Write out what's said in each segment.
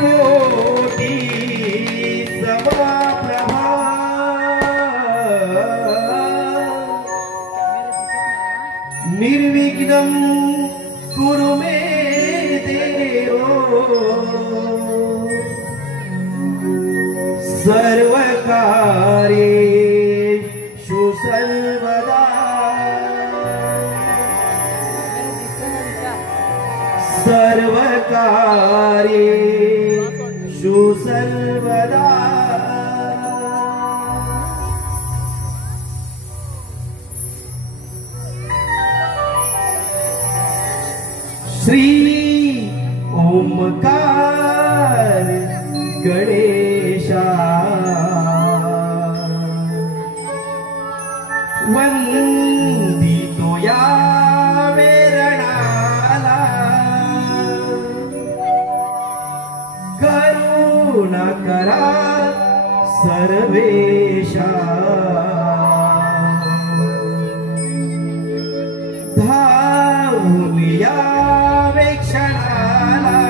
कोटी समप्रभा निर्विघ्नं कुरु मे देव सर्वकार्येषु सर्वदा सर्वकार्येषु सर्वदा श्री ओंकार गणेशा वंदितो या वेरणाला करुणा करा सर्वेशा धावून या वेक्षणाला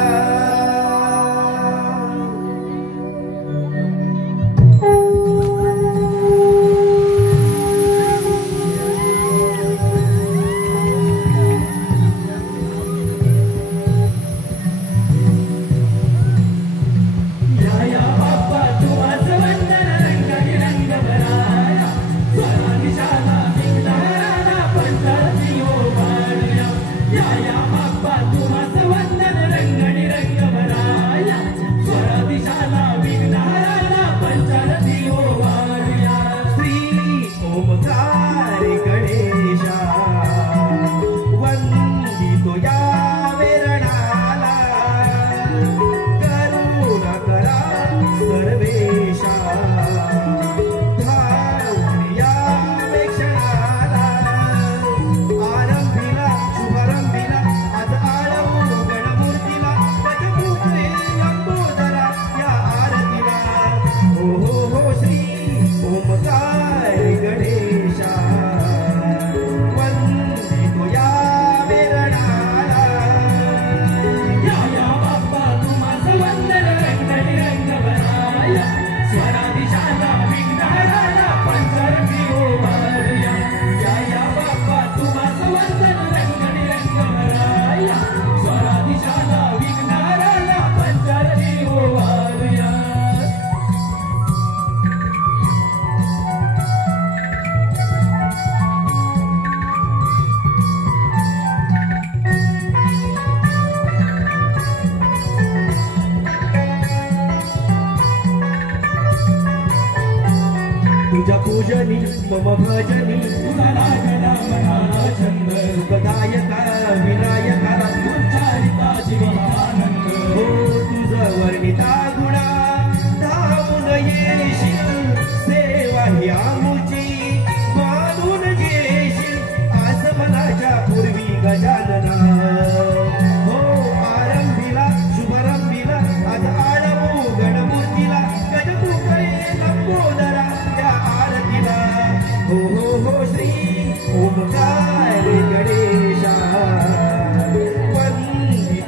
तुझ्या पूजनी मम भजनी तुझा लागला मनाला छंद सुखदायका विनायका उच्चारिता जीवानंद हो तुझा वर्णिता गुणा धावून येशील सेवा ही आमुची मानून घेशील आस मनाच्या पूर्वी गजानना हो आरंभीला शुभारंभीला आज आळवू गणमूर्तीला गजमुखे लंबोदरा हो हो हो श्री ओंकार गणेशा वंदितो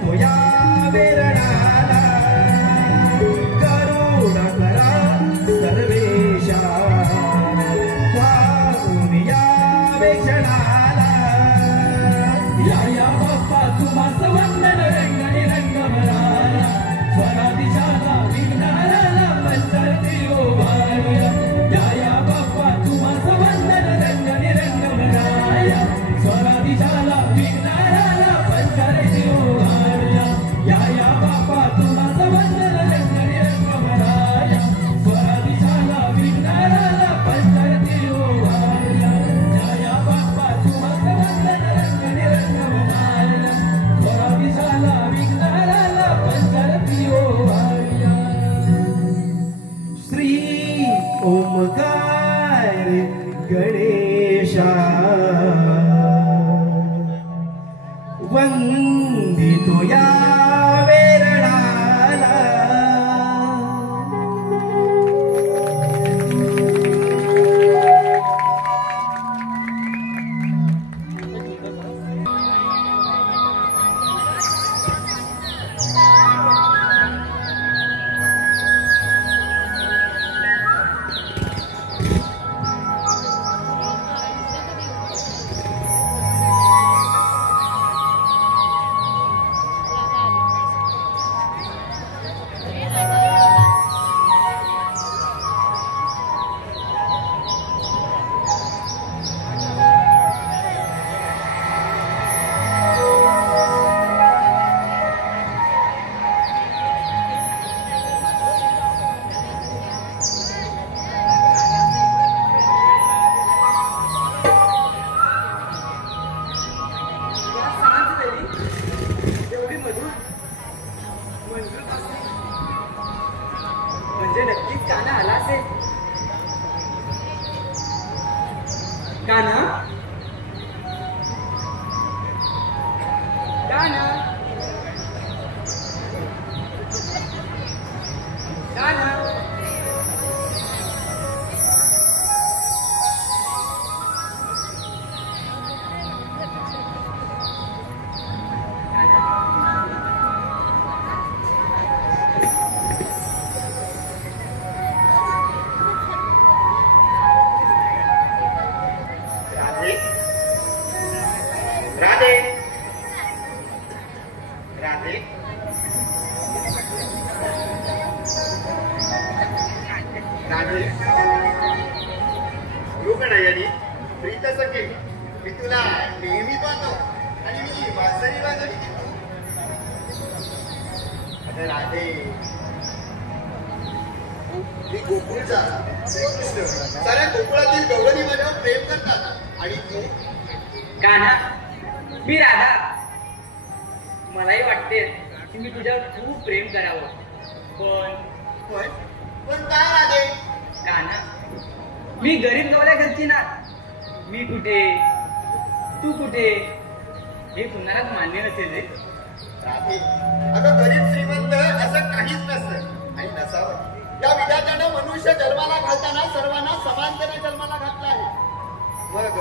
राधे. राधे रुग्णयनी प्रीत सखे, मी तुला नेहमी पाहतो आणि मी वासरी वाजवली की तू. अगं राधे, मी गोकुळचा श्रीकृष्ण, साऱ्या गोकुळातील गौरवी माझ्यावर प्रेम करतात आणि तू. कान्हा, मी राधा. मलाही वाटते की मी तुझ्यावर खूप प्रेम करावं, पण पण काय राधे? कान्हा, मी गरीब गवल्या घरची ना. मी कुठे, तू कुठे, हे कुणालाच मान्य नसेल रे. राधे, अगं गरीब श्रीमंत असं काहीच नसतं आणि नसावं. या विधात्यानं मनुष्य जन्माला घालताना सर्वांना समानतेने जन्माला घातला आहे. मग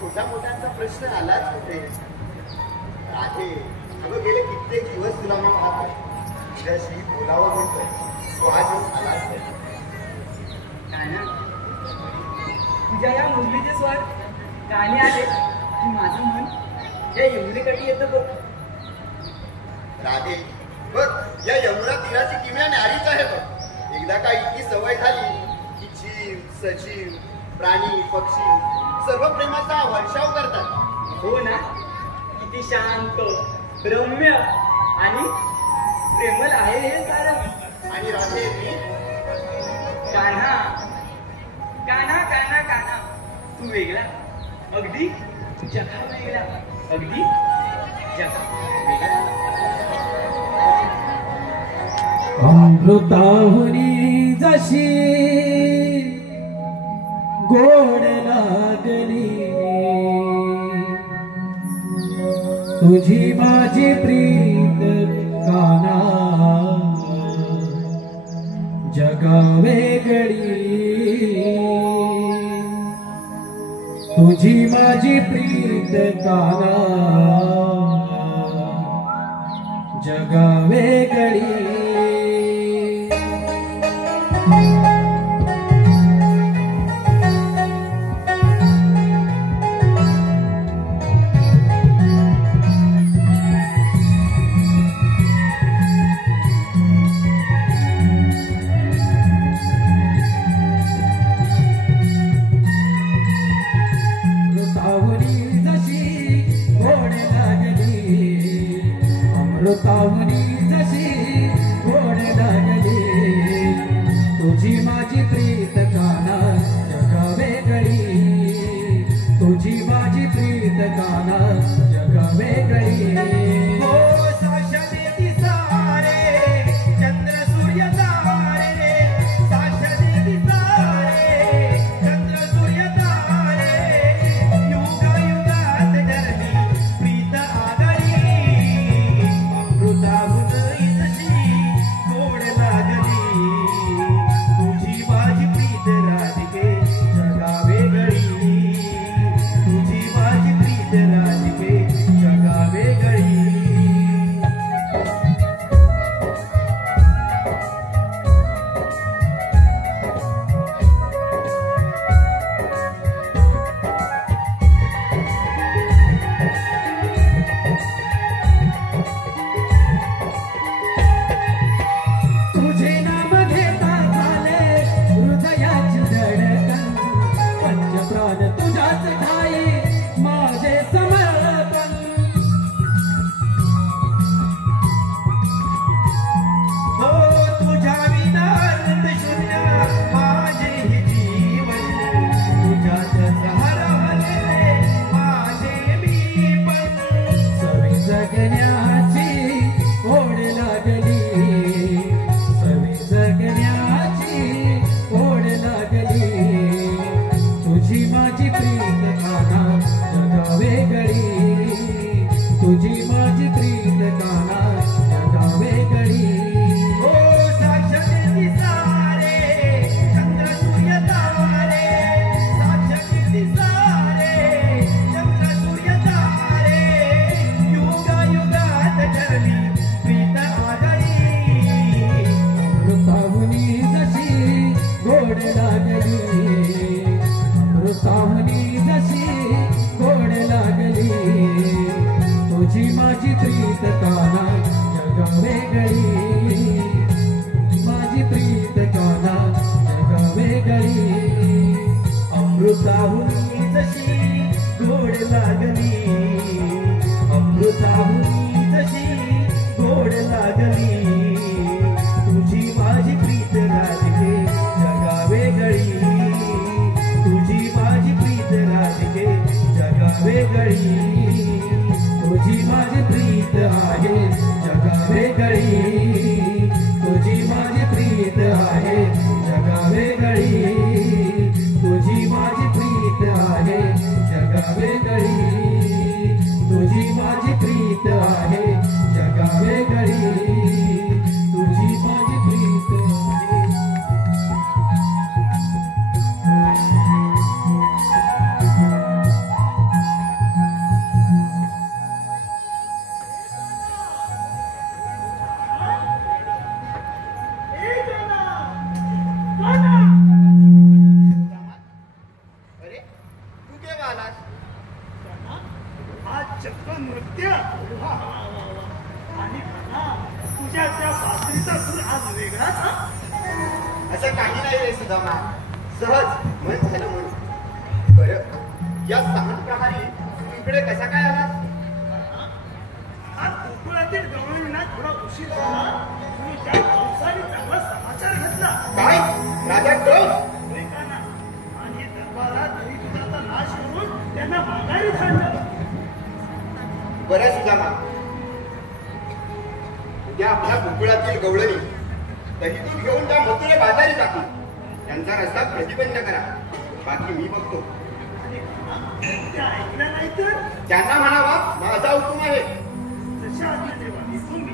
छोट्या मोठ्यांचा प्रश्न आलाच कुठे? राधे, अगं गेले कित्येक दिवस तुला मी पाहतोय, तुझ्याशी बोलावं म्हणतोय, तो आज आलाच नाही. कान्हा, तुझ्या या मुरलीचे स्वर गाणे आले की माझं मन या यमुनेकडे येतं बघ. राधे, बघ या यमुना तीराची किमया न्यारीच आहे बघ. एकदा का इतकी सवय झाली की जीव, सजीव, प्राणी, पक्षी सर्व प्रेमाचा वर्षाव करतात. हो ना, किती शांत, रम्य आणि प्रेमळ आहे हे सारं. आणि राधे, कान्हा, कान्हा, कान्हा, कान्हा, तू वेगळा, अगदी जगा वेगळा, अगदी जगा वेगळा. अमृताहुनी जशी गोड लागली, तुझी माझी प्रीत काना जगा वेगळी. तुझी माझी प्रीत काना जगा वेगळी. अमृताहुनी जशी गोड लागली, तुझी माझी प्रीत काना जगा वेगळी. तुझी माझी प्रीत काना जगा वेगळी. हो साक्ष देती सारे चंद्र सूर्य तारे, साक्ष देती सारे चंद्र सूर्य तारे. युगायुगात धरली प्रीत आगरी, अमृताहुनी लागली तुझी माझी प्रीत राजके जगा वेगळी तुझी माझी प्रीत राजके जगा वेगळी तुझी माझी प्रीत आहे जगा वेगळी तुझी माझी प्रीत आहे जगा वेगळी तुझी माझी प्रीत आहे जगा वेगळी तुझी माझी प्रीत आहे जगा वेगळी तुझी माझी प्रीत आहे अरे तू केव्हा आलास? आज चक्क नृत्य आणि तुझ्या त्या बासरीचा सूर आज वेगळाच हा? असं काही नाही रे सुदामा, सहज मन झालं म्हणून. बरं या सहा प्रहारी तू इकडे कसा काय आलास? आज गोकुळातील गवळींना थोडा उशीर झाला. तुम्ही त्या कंसाने चांगला समाचार घेतला. काय राजा कंस? होय का ना? आणि दरबारात दही दुधाचा नाश करून त्यांना माघारी धाडलं. बरं सुदामा, उद्या आपल्या गोकुळातील गवळणी दहीदूध घेऊन त्या मथुरे बाजारी टाकू. त्यांचा रस्ता प्रतिबंध करा. बाकी मी बघतो. त्या ऐकल्या नाही तर त्यांना म्हणावा माझा हुकूम आहे. जशा आज्ञा देवा. इथून मी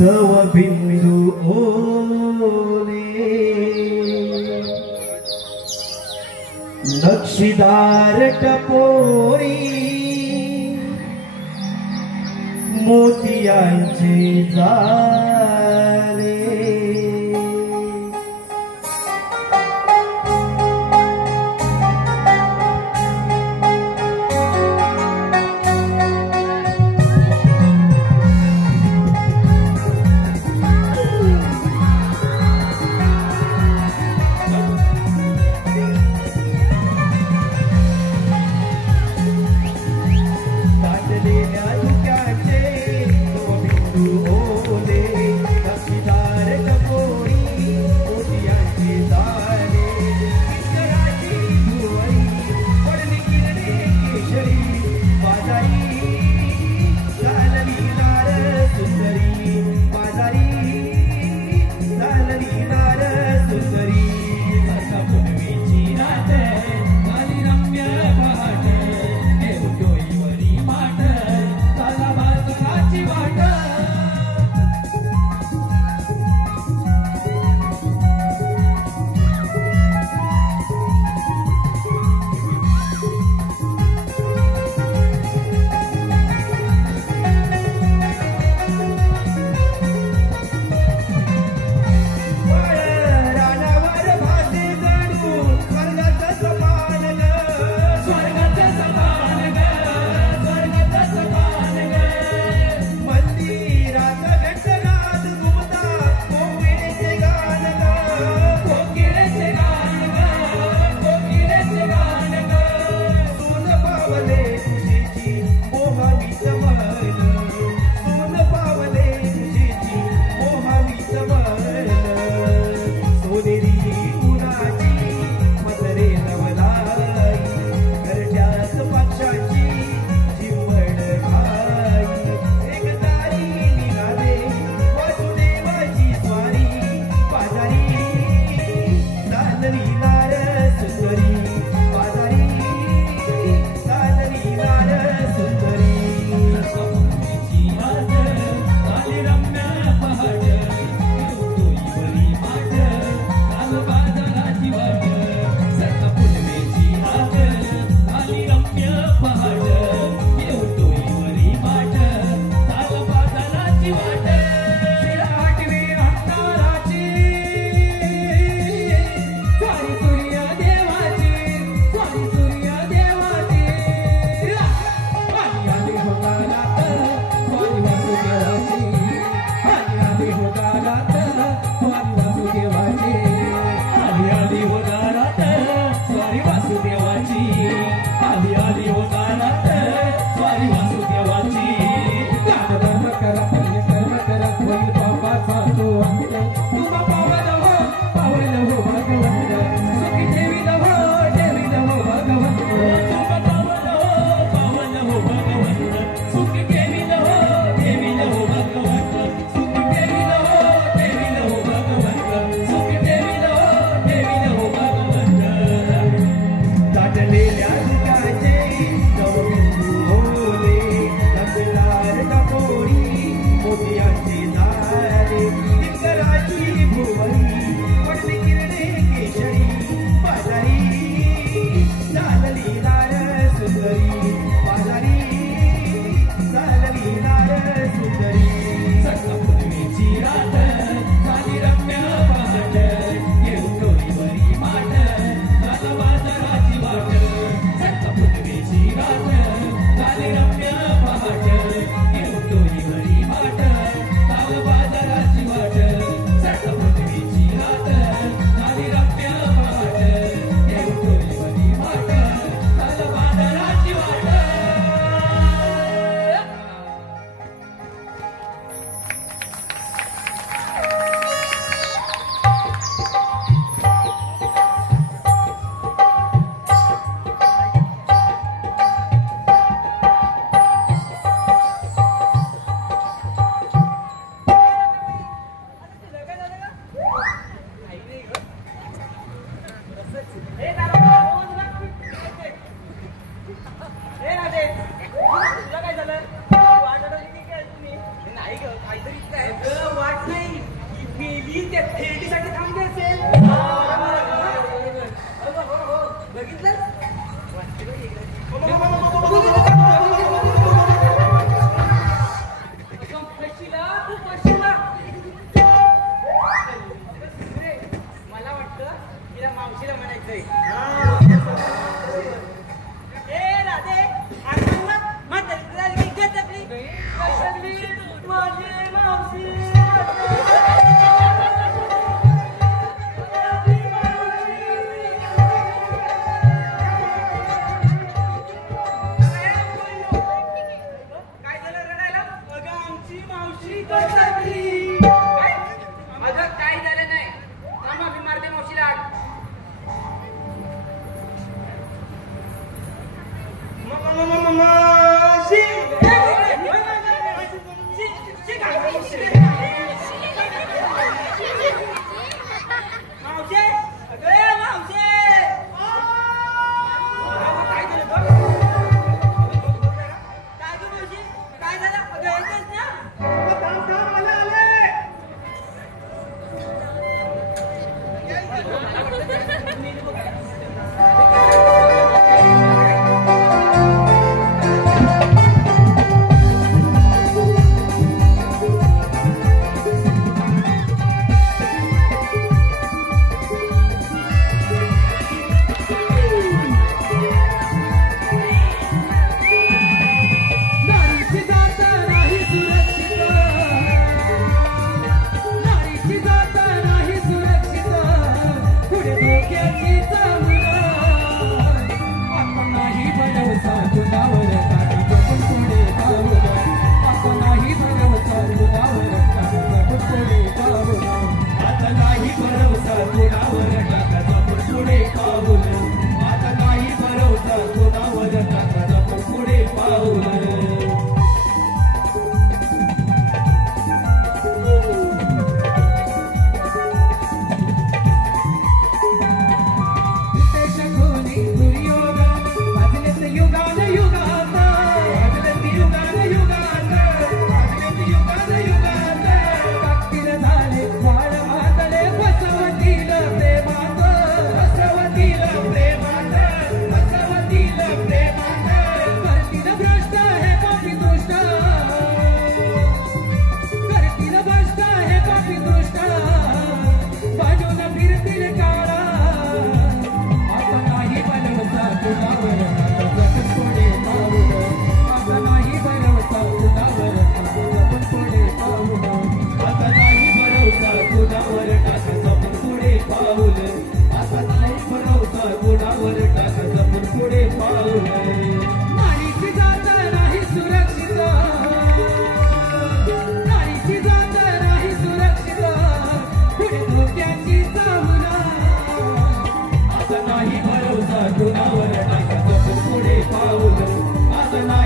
तव बिंदू ओले नक्षीदार टपोरी मोतियांचे जाले ताटलेल्या धुक्याचे तो बिंदू ओले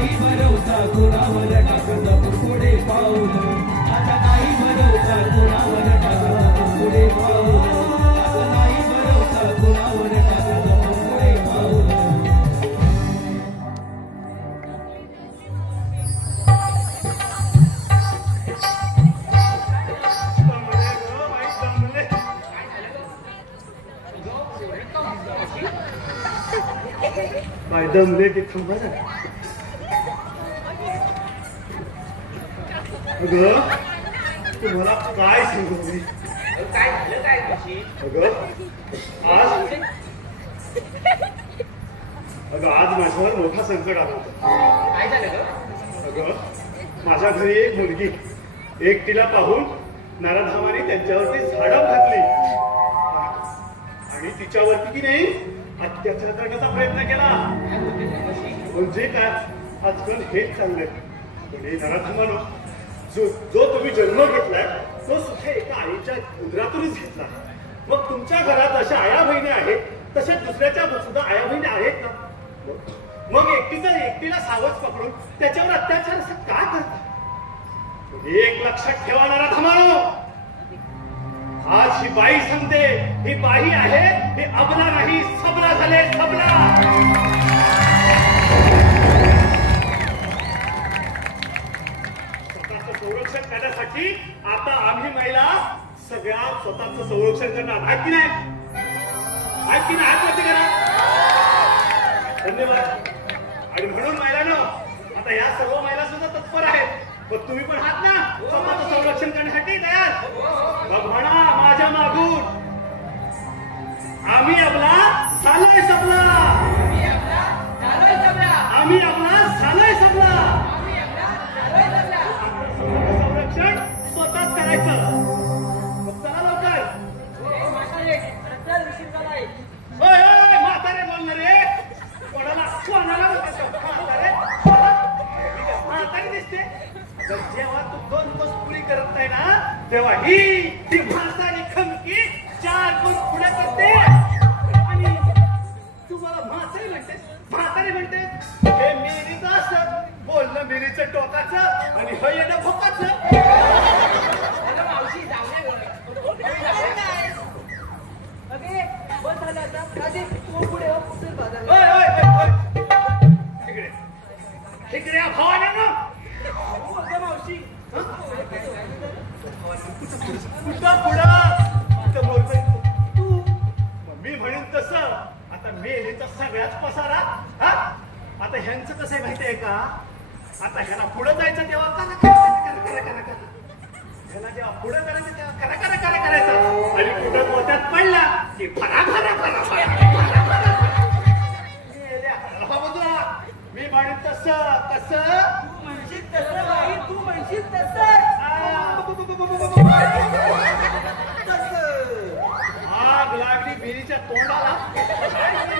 नाही भरोसा कुणावर टाकला पुढे पाऊल आता नाही भरोसा कुणावर टाकला पुढे पाऊल आता नाही भरोसा कुणावर टाकला पुढे पाऊल काय दमले ते थांबा ना अगं तुम्हाला काय सांगू मी काय झालं काय कशी अगं आज माझ्यावर मोठा संकट आलं होतं काय झालं ग अगं माझ्या घरी एक मुलगी एकटीला पाहून नराधामाने त्यांच्यावरती झाडं घातली आणि तिच्यावरती की नाही अत्याचार करण्याचा प्रयत्न केला म्हणजे काय आजकाल हेच चाललंय पण हे नराधमानो जो तुम्ही जन्म घेतलाय तो सुद्धा एका आईच्या उदरातूनच घेतला मग तुमच्या घरात अशा आया बहिणी आहेत तशा दुसऱ्याच्या सुद्धा आया बहिणी आहेत ना मग एकटीला सावज पकडून त्याच्यावर अत्याचार असं का करता एक लक्षात ठेवा नराधमानो आज ही बाई सांगते ही बाई आहे ही अबला नाही सबला झाले सबला स्वतःचं संरक्षण करण्यासाठी आता आम्ही महिला सगळ्या स्वतःचं संरक्षण करणार आहेत की नाही आत्महत्या करा धन्यवाद आणि म्हणून महिलांनो आता या सर्व महिला सुद्धा तत्पर आहेत पण तुम्ही पण आहात ना स्वतःचं संरक्षण करण्यासाठी तयार मग म्हणा माझ्या मागून आम्ही आपला झालोय सबला आम्ही आपला झालोय सबला संरक्षण स्वतःच करायचं मग चला लवकर म्हातारे बोलणार रे कोणाला म्हातारे दिसते जेव्हा तू 2 दिवस पुरी करत नाही ना तेव्हा ही भाषाने खमकी 4 गुण पुढे करते आणि तुम्हाला म्हातारे म्हणते हे मेरीचं असत बोलणं मेरीचं टोकाचं आणि हे येणं भोकाचं मावशी इकडे या भावाने ना मावशी तू मी म्हणेन तसं आता मेलीचा सगळ्याच पसारा हा आता ह्यांचं कसं आहे माहिती आहे का आता ह्याला पुढे जायचं तेव्हा करा ह्याला जेव्हा पुढे करायचं तेव्हा करा करायचं आणि कुठं मोत्यात पडला की फरा मी म्हणेन तसं तू म्हणशील तसं बाई तू म्हणशील तसं आग लागली मेरीच्या तोंडाला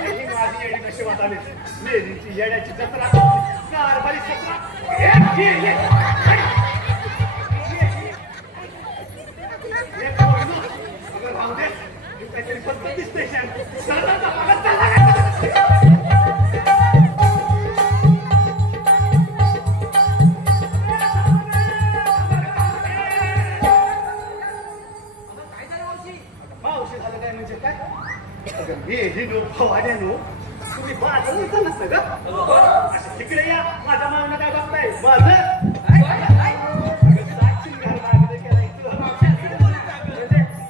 ही माझी येडी नशिबात आली मेरीची येड्याची जत्रा कारभारी सत्रा राहू दे काहीतरी पद्धत दिसते भवान्यानो तुम्ही माझं नसतं का असं तिकडे या माझ्या मागणं काय बघताय माझं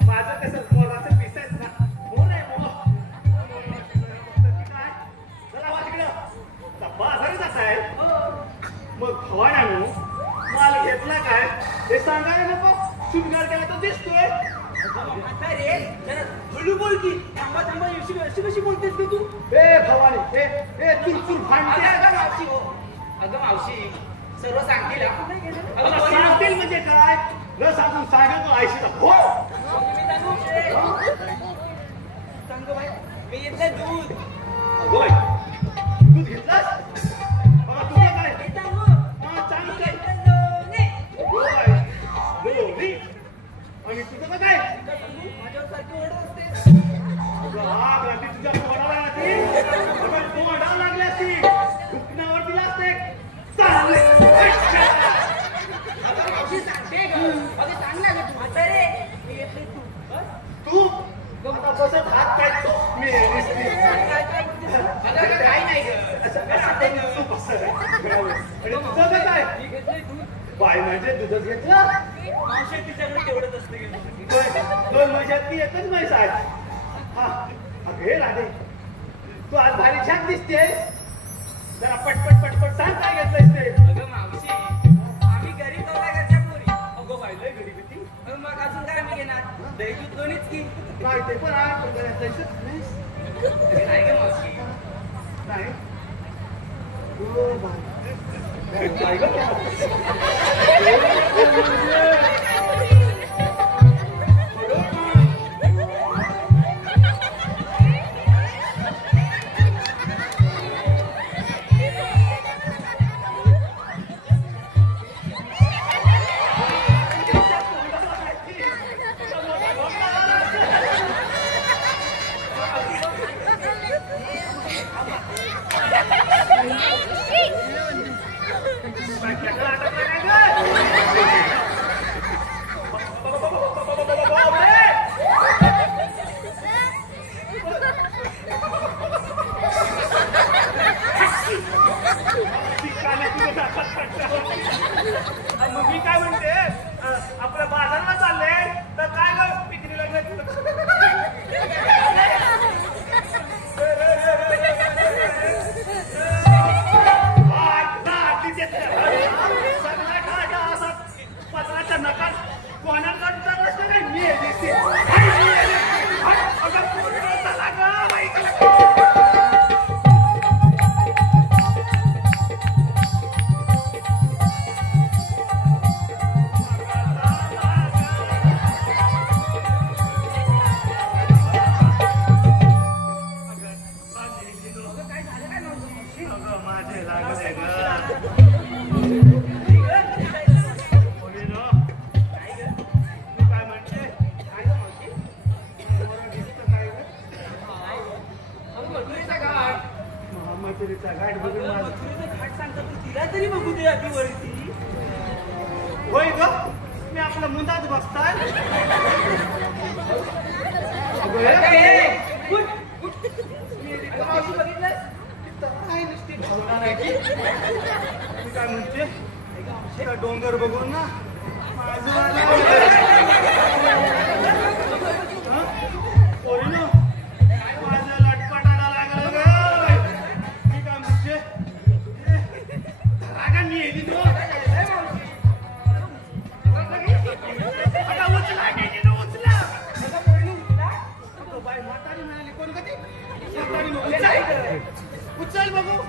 माझं कसं मोलाचं पीस आहे ना हो नाही चला तिकडं बाजारात जात आहे मग भवान्यानो माल घेतला काय हे सांगायला नको सुंदर केला तो दिसतोय रे जरा हळू बोल की थांबा अशी कशी बोलतेस का तू भवानी चुरचुर भांडते अगं मावशी सर्व सांगतील सांगतील म्हणजे काय न सांगून सांगेल तो आयशीचा हो सांग बाई मी घेतलं दूध दूध घेतलास बाबा तुझं काय चांगलं काय आणि तुझं काय माझ्यावर सारखी ओढत असते आग लागली तुझ्या तोंडाला लागली तोंडाला लागली असती दुखण्यावर दिला असते मी काही नाही ग. आणि तुझं कसं काय मी घेतलंय दूध. बाय म्हणजे दुधच घेतलं मावशी तिच्याकडे तेवढंच असतं गेलं. दोन महिन्यात ती एकच म्हैस आहे हा अगं हे राधे तू आज भारी छान दिसतेस जरा पटपट पटपट सांग काय घेतलंयस ते अगं मावशी आम्ही गरीब दोघांच्या पोरी. अगं बायलंय गरीबी मग अजून काय आम्ही घेणार दही दूध दोन्हीच की. काय ते पण आहे पण जरा पैसेच नाहीस. नाही ग मावशी. नाही हो बाय काय गं? मग मी काय म्हणते आपल्या बाजारला चाललंय तर काय ग विक्रीला पत्राच्या नकात कोणाकडचा रस्ता काय मी घाट बघून घाट सांगता तू तिला तरी बघू दे आधी वरती. होय ग मी आपला मुंदात बसताय मावशी बघितलंस काय नुसती भावना नाही की मी काय म्हणते त्या डोंगर बघून ना माझं माझं लटपटाला लागलं ग मी काय म्हणते रागा मी येते तो आता उचला गेली ना उचला बाय म्हातारी मिळाली कोण कधी म्हातारी उचल बघू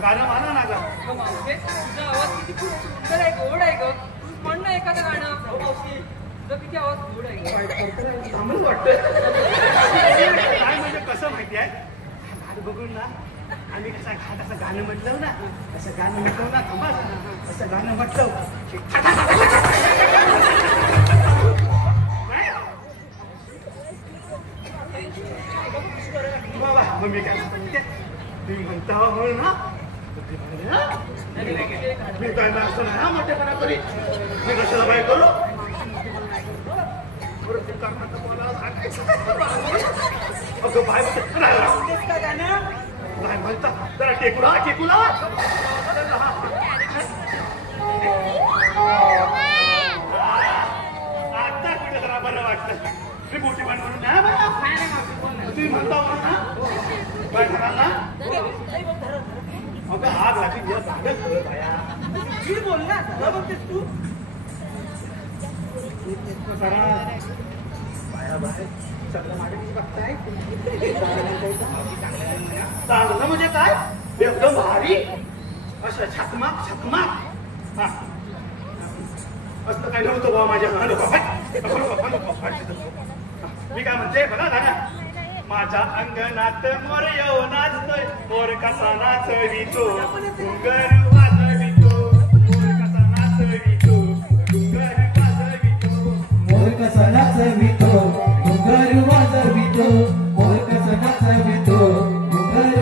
गाणं म्हणा ना ग मावशी तुझा आवाज किती खूप सुंदर आहे गोड आहे ग. तूच म्हण ना एखादं गाणं. मावशी तुझा किती आवाज गोड आहे. चांगलं वाटतं काय म्हणजे कसं माहिती आहे घाट बघून ना आम्ही कसा घाट असं गाणं म्हटलं ना असं गाणं म्हटलं ना थांबा असं गाणं म्हटलं बाबा मग मी काय म्हणते तुम्ही म्हणता म्हणून ना मी काय असं नाही हा मोठेपणा करी मी कशाला बाय करू अगं बाय काय म्हणता जरा टेकुला टेकुला आता कुठे जरा बरं वाटतं मी मोठी पण म्हणून नाही बरं तुम्ही म्हणता म्हणून ना काय म्हणाल ना अगं आग लागली तुला झाडच खरं बाया वीर बोल ना तुला बघतेस तू जरा बाया बाय सगळं माझ्या बघताय चांगलं म्हणजे काय एकदम भारी असं छकमाक छकमाक हा असं काही नव्हतं बाबा माझ्या मी काय म्हणते बघा दादा माझ्या अंगणात मोर येऊ नाचतोय मोर कसा नाचवितो डोंगर वाजवितो मोर कसा नाचवितो डोंगर वाजवितो मोर कसा नाचवितो डोंगर वाजवितो मोर कसा नाचवितो डोंगर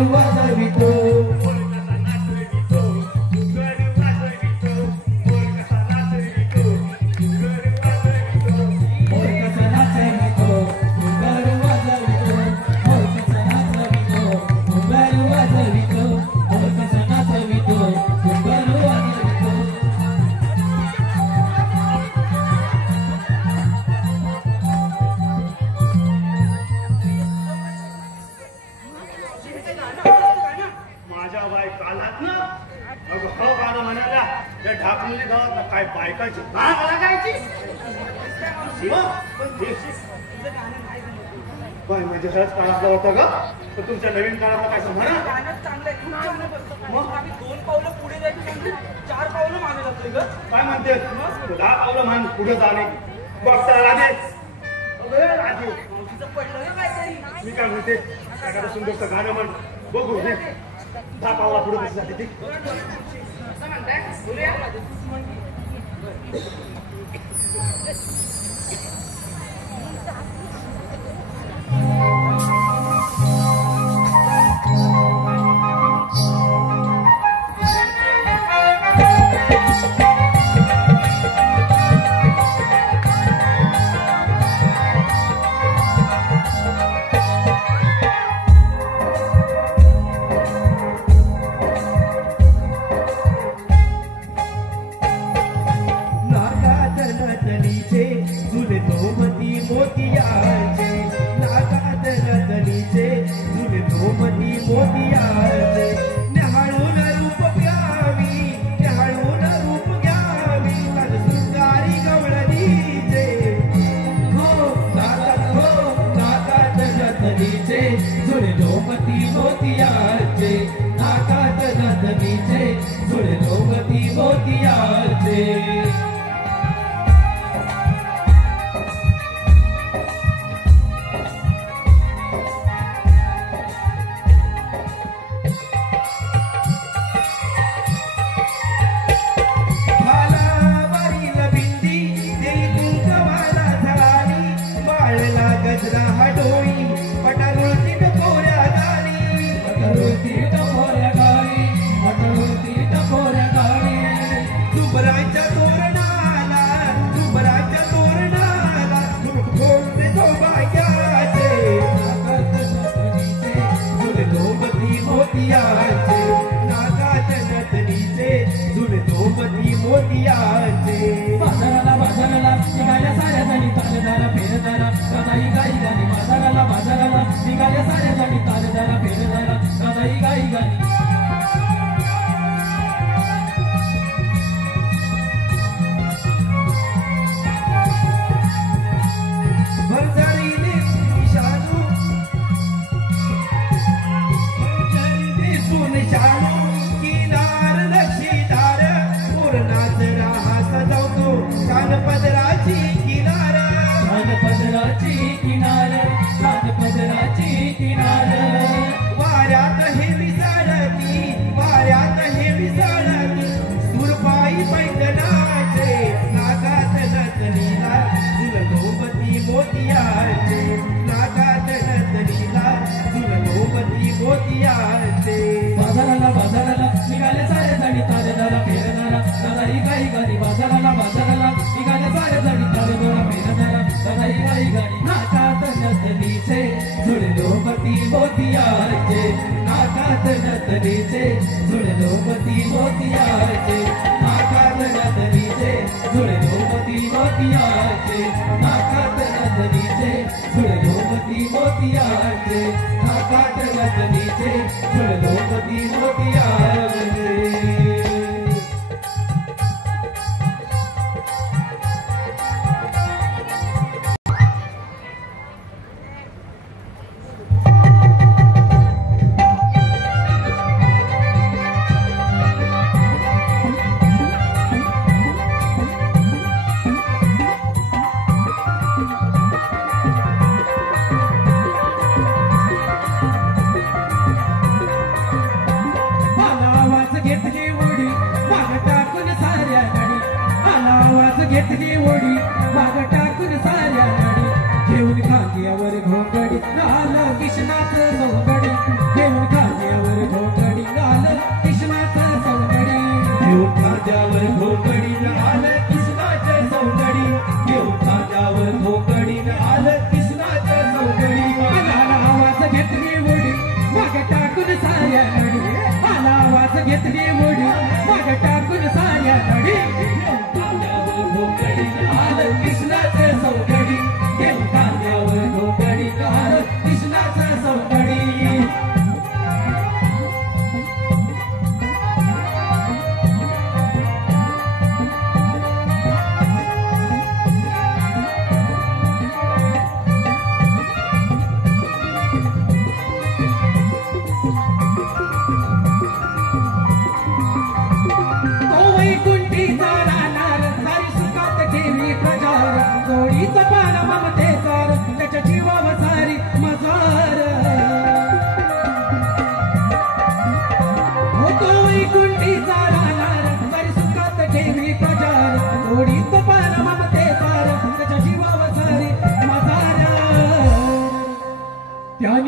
गायची मला गायची बाय माझ्या शाळेत काळातला होता का तर तुमच्या नवीन काळातला काय म्हणा गाणं चांगलं आहे, खूप चांगलं बसतं. मग आम्ही 2 पावलं पुढे जायचं म्हणजे 4 पावलं मागे जातोय ग. काय म्हणते 10 पावलं मान पुढे जाणे बघता राधे राधे मावशीचं पडलं ना काहीतरी. मी काय म्हणते एखादं सुंदरचं गाणं म्हण बघू रे 10 पावला पुढे कशी जाते ती असं म्हणताय बोलूया.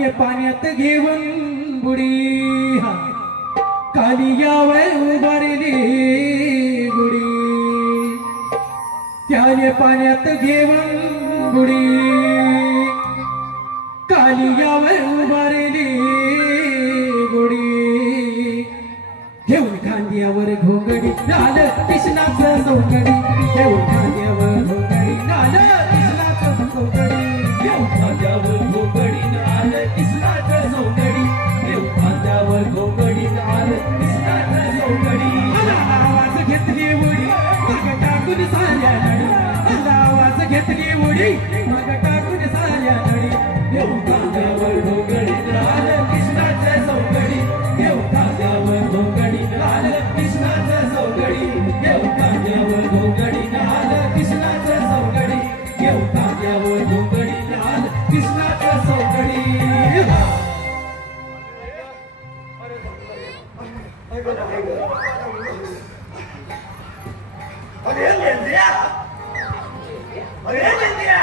त्याने पाण्यात घेऊन बुडी कालियावर उभारली गुडी त्याने पाण्यात घेऊन बुडी कालियावर उभारली गुडी घेऊन खांद्यावर घोंगडी लाल कृष्णाचं सौकडी घेऊन खांद्यावर घोंगडी लाल कृष्णाचं सौकडी घेऊन खांद्यावर घोंगडी लाल कृष्णाचं सौकडी घेऊन खांद्यावर घोंगडी लाल कृष्णाचं सौकडी आवाज घेतली उडी मग टाकून साऱ्या नडी आवाज घेतली उडी मग टाकून साऱ्या नडी घेऊन खांद्यावर घोंगडी लाल कृष्णाचं सौकडी घेऊन खांद्यावर घोंगडी लाल कृष्णाचं सौकडी घेऊन खांद्यावर घोंगडी लाल कृष्णाचं सौकडी घेऊन खांद्यावर घोंगडी लाल कृष्णाचं सौकडी अरे लेंदिया अरे लेंदिया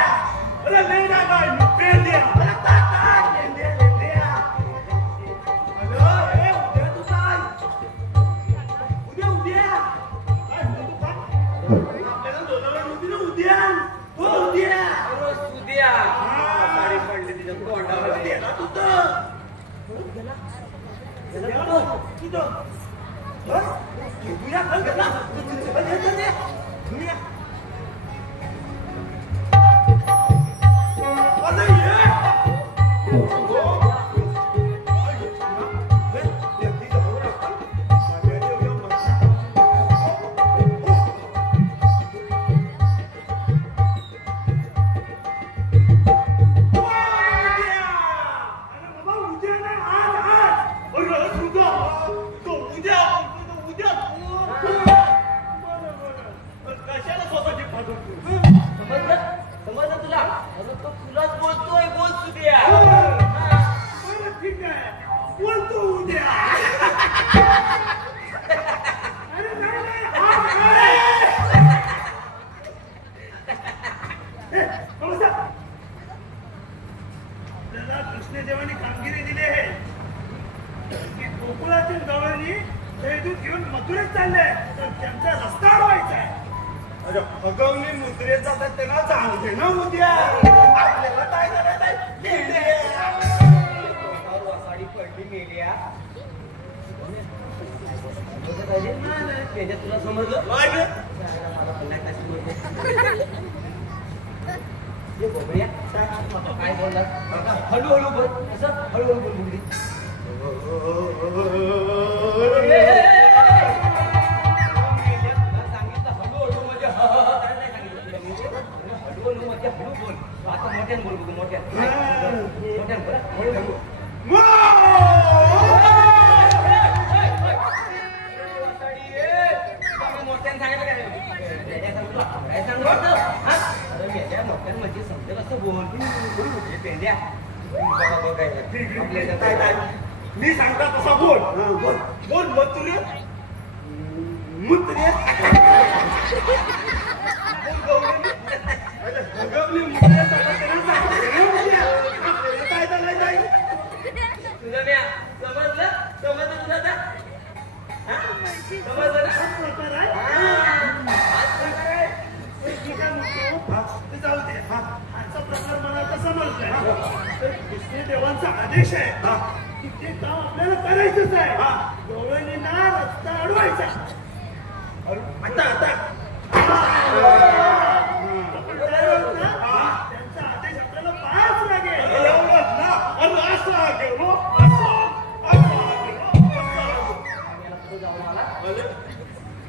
अरे लेंदिया काय लेंदिया अरे ताता लेंदिया लेंदिया अरे ए उद्या तू काय उद्या काय तू काय आपल्याला दोनाला नव्हती ना उद्या हो उद्या रोज उद्या साडी पडली तिच्या तोंडावर गेला तू तर गेला तू तर उद्या चल गेला दुनिया कृष्णदेवानी कामगिरी दिली आहे की गोकुळातील गवळणी जयदूत घेऊन मथुरेत चालले तर त्यांचा रस्ता अडवायचा आहे. अरे भगवनी मुद्रेत जातात त्यांना चांगले ना उद्या आपल्याला काय करायचं साडी पडली मेल्या त्याच्यात तुला समजलं काय बोलला हळूहळू बोल असं हळूहळू बोल मुली सांगितलं हळूहळू म्हणजे हळूहळू म्हणजे हळू बोल आता मोठ्यान बोल बघू मोठ्यान बोला हळूहळू मोठ्यान सांगितलं काय सांगतो म्हणजे समजेल असं बोल पेंड्या मी सांगता तसा बोल बोल बोल मुद्रे मुद्रे काय चाललंय तुझं म्या समजलं समजलं तुझं आता समजलं जाऊ दे आजचा प्रकार मला आता समजलाय तर कृष्णदेवांचा आदेश आहे की ते काम आपल्याला करायचंच आहे गवळणींना रस्ता अडवायचा आता आता त्यांचा आदेश आपल्याला पाहाच लागेल एवढंच ना अरे असं गेलो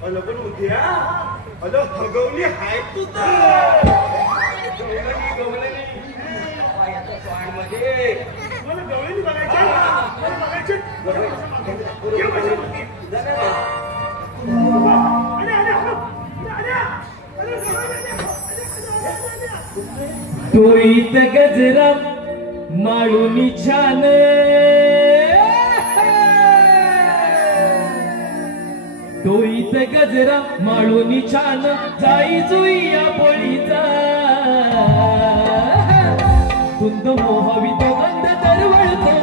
अल पण उद्या अल हगवली हाय तू तर मला गवळणी बघायची तोईत गजरा माळूनी छान तोईत गजरा माळूनी छान जाई जुईया पोळीचा तुंद मोहावी तो गंध दरवळतो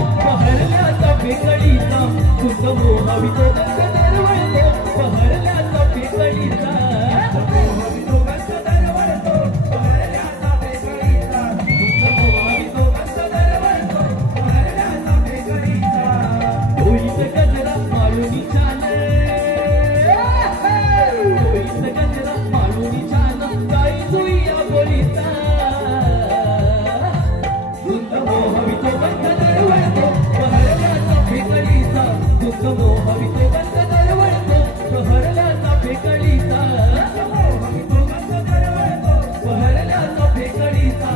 मोहवितो गंध दरवळतो बहरल्या चाफे कळीचा मोहवितो गंध दरवळतो बहरल्या चाफे कळीचा मोहवितो गंध दरवळतो बहरल्या चाफे कळीचा होईत गजरा माळुनी छान होईत गजरा माळुनी छान गाई जुईया बोलीचा मोहवितो गंध दरवळतो बहरल्या चाफे कळीचा मोहवितो गंध दरवळतो बहरल्या चाफे कळीचा मोहवितो गंध दरवळतो बहरल्या चाफे कळीचा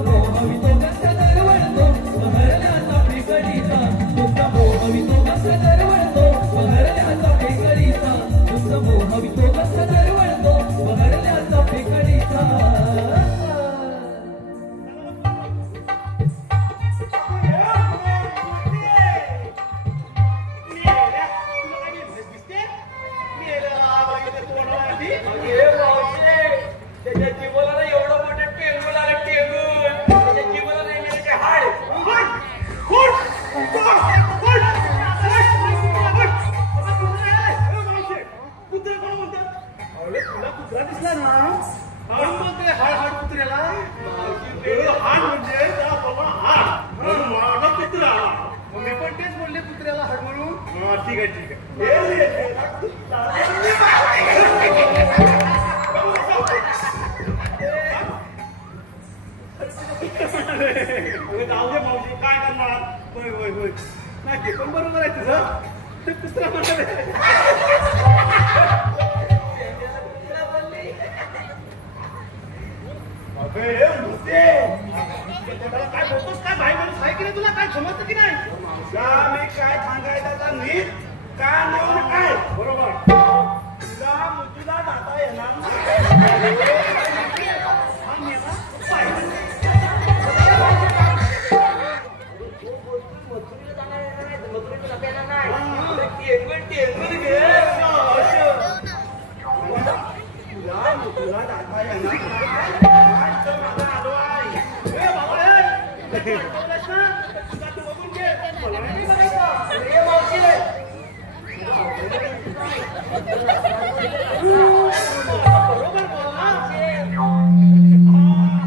मोहवितो गंध दरवळतो बहरल्या चाफे कळीचा मोहवितो गंध दरवळतो बहरल्या चाफे कळीचा मोहवितो गंध दरवळतो बहरल्या चाफे कळीचा त्याच्या जीवाला एवढं मोठं टेंगूल आलं टेंगूल त्याच्या जीवाला नाही गेलं ते हाड कुत्रा दिसला ना हाड म्हणते हाड हाड कुत्र्याला हाड म्हणजे हाड कुत्रा मी पण तेच बोलले कुत्र्याला हाड म्हणून ठीक आहे ठीक आहे जाऊ दे मावशी काय करणार होय होय होय नाही ते पण बरोबर आहे तुझं ते कुत्रा म्हणणार काय बोलतोस काय भाई माणूस आहे की नाही तुला काय समजतं की नाही मी काय सांगायचं नीट काय नाव काय बरोबर तुला मुतूला जाता येणार तुला जाता येणार